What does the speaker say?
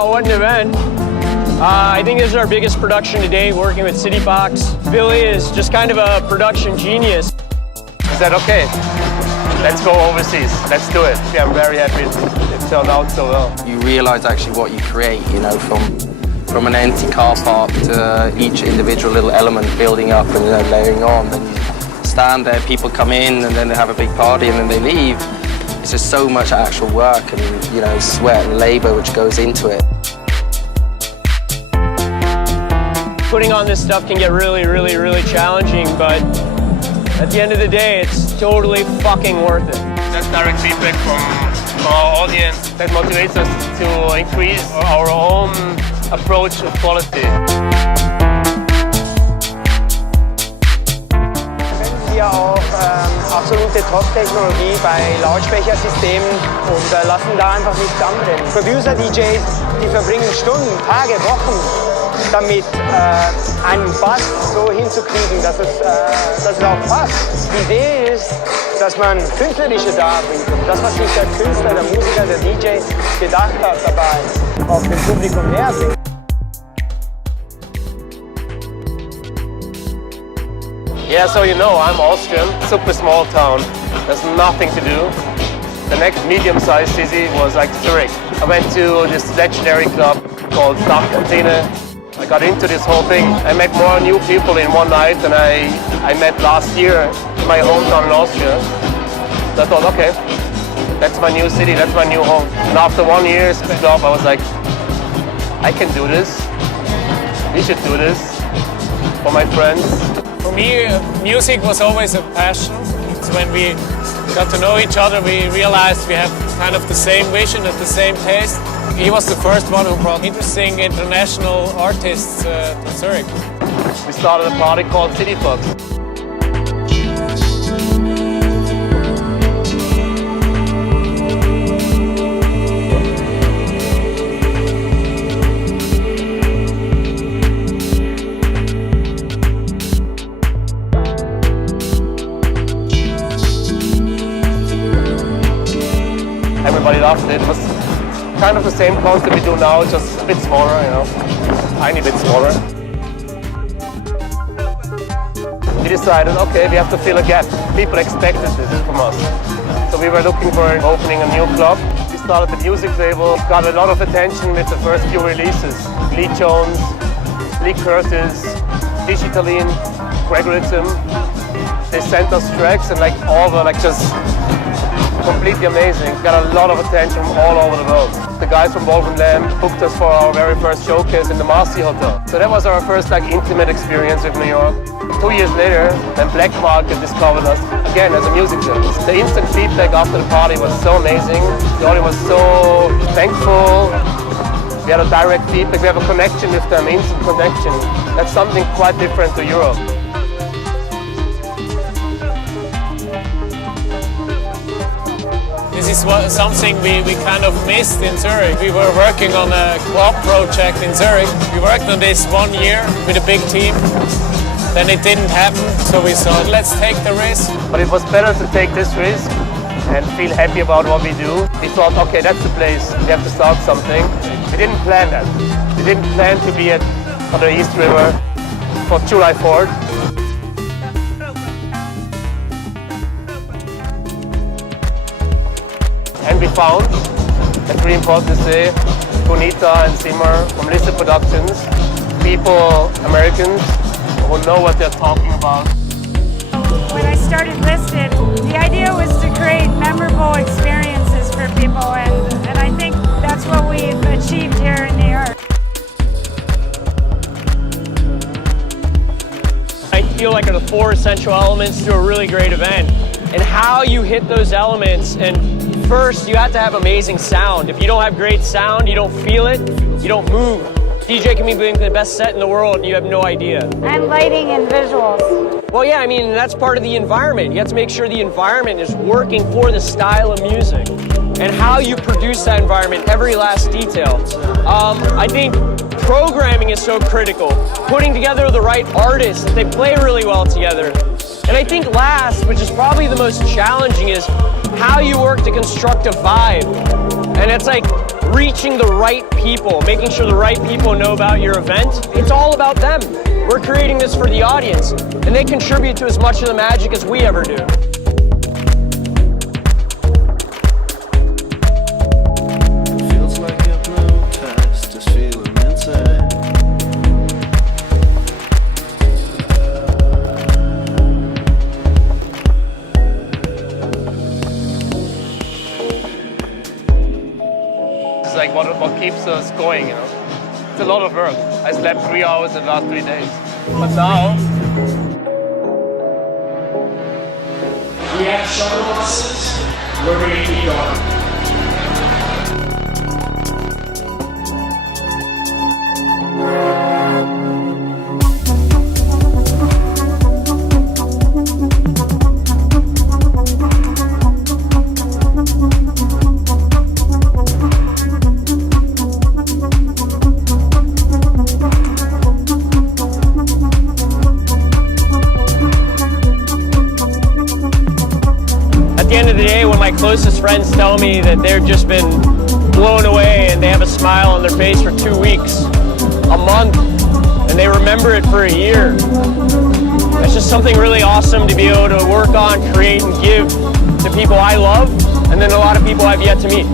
Oh, what an event. I think this is our biggest production to date, working with City Fox. Billy is just kind of a production genius. I said, okay, let's go overseas. Let's do it. Yeah, I'm very happy it turned out so well. You realize actually what you create, you know, from an empty car park to each individual little element building up and layering on. Then you stand there, people come in, and then they have a big party, and then they leave. It's just so much actual work and, you know, sweat and labor which goes into it. Putting on this stuff can get really, really, really challenging, but at the end of the day, it's totally fucking worth it. That's direct feedback from our audience that motivates us to increase our own approach to quality. Wir auch absolute Top-Technologie bei Lautsprechersystemen und lassen da einfach nichts anbrennen. Producer-DJs, die verbringen Stunden, Tage, Wochen damit, einen Bass so hinzukriegen, dass es auch passt. Die Idee ist, dass man künstlerische darbringt und das, was sich der Künstler, der Musiker, der DJ gedacht hat, dabei auf dem Publikum näher bringt. Yeah, so you know, I'm Austrian, super small town. There's nothing to do. The next medium-sized city was like Zurich. I went to this legendary club called Dachkantine. I got into this whole thing. I met more new people in one night than I met last year in my hometown in Austria. So I thought, okay, that's my new city, that's my new home. And after 1 year in the club, I was like, I can do this. We should do this for my friends. For me, music was always a passion. So when we got to know each other, we realized we have kind of the same vision and the same taste. He was the first one who brought interesting international artists to Zurich. We started a party called City Fox. Everybody loved it. It was kind of the same concept we do now, just a bit smaller, you know, tiny bit smaller. We decided, okay, we have to fill a gap. People expected this from us. So we were looking for opening a new club. We started the music label, got a lot of attention with the first few releases. Lee Jones, Lee Curtis, Digitaline, Gregorism. They sent us tracks and like all were like just completely amazing. Got a lot of attention from all over the world. The guys from Wolf & Lamb booked us for our very first showcase in the Marcy Hotel. So that was our first like intimate experience with New York. 2 years later, then Black Market discovered us again as a music business. The instant feedback after the party was so amazing. The audience was so thankful. We had a direct feedback. We have a connection with them, instant connection. That's something quite different to Europe. This is something we kind of missed in Zurich. We were working on a club project in Zurich. We worked on this 1 year with a big team. Then it didn't happen, so we thought, let's take the risk. But it was better to take this risk and feel happy about what we do. We thought, okay, that's the place. We have to start something. We didn't plan that. We didn't plan to be on the East River for July 4th. And we found, that's really important to say, Bonita and Simmer from Lissa Productions, people, Americans, who know what they're talking about. When I started Listed, the idea was to create memorable experiences for people, and I think that's what we've achieved here in New York. I feel like are the 4 essential elements to a really great event. And how you hit those elements, and first you have to have amazing sound. If you don't have great sound, you don't feel it, you don't move. DJ can be doing the best set in the world and you have no idea. And lighting and visuals. Well, yeah, I mean, that's part of the environment. You have to make sure the environment is working for the style of music and how you produce that environment, every last detail. I think programming is so critical. Putting together the right artists, that they play really well together. And I think last, which is probably the most challenging, is how you work to construct a vibe. And it's like reaching the right people, making sure the right people know about your event. It's all about them. We're creating this for the audience, and they contribute to as much of the magic as we ever do. Feels like hypnotized, just feeling inside. It's like what keeps us going, you know. It's a lot of work. I slept 3 hours in the last 3 days. But now, we have shuttle buses. We're going to keep going. At the end of the day, when my closest friends tell me that they've just been blown away and they have a smile on their face for 2 weeks, a month, and they remember it for a year, it's just something really awesome to be able to work on, create, and give to people I love, and then a lot of people I've yet to meet.